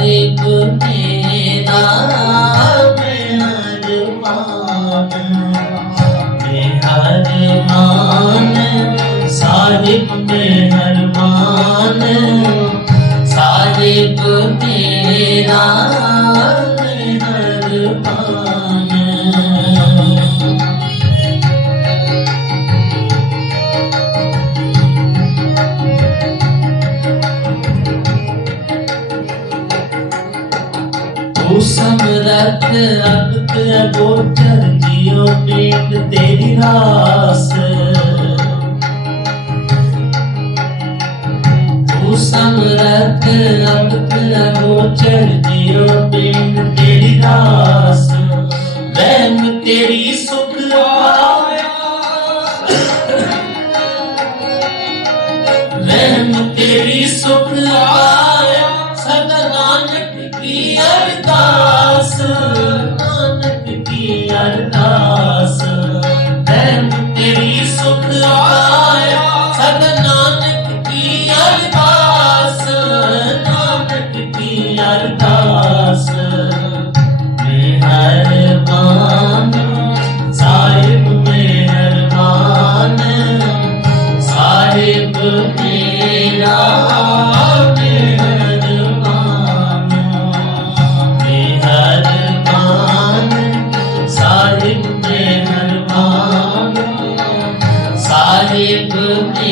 ਸਾਹਿਬ ਮੇਰਾ ਮਿਹਰਬਾਨ ਮਿਹਰਬਾਨ ਸਾਹਿਬ ਮਿਹਰਬਾਨ ਸਾਹਿਬ ਮੇਰਾ ਤੂੰ ਸਮਰੱਥ ਅਗਤ ਅਗੋਚਰ ਜਿਉ ਬੇਟ ਤੇਰੀ ਰਾਸ ਤੂੰ ਸਮਰੱਥ ਅਗਤ ਅਗੋਚਰ ਜਿਉ ਬੇਟ ਤੇਰੀ ਰਾਸ ਵਹਿਮ ਤੇਰੀ ਸੁਖ ਰਹਿਮ ਤੇਰੀ ਸੁਖ ਆਇਆ Allah.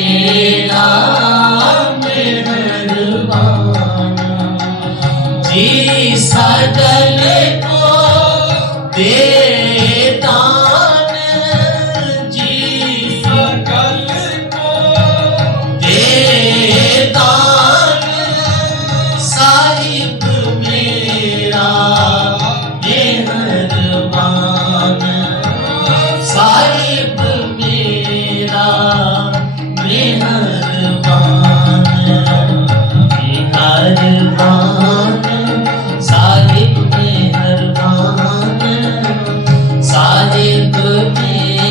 ਮੇਰਾ ਮਿਹਰਬਾਨ ਜੀ ਸਜਲ ਕੋ ਦੇ ਦਾਨ ਜੀ ਸਕਲ ਕੋ ਦੇ ਦਾਨ ਸਾਹਿਬ ਮੇਰਾ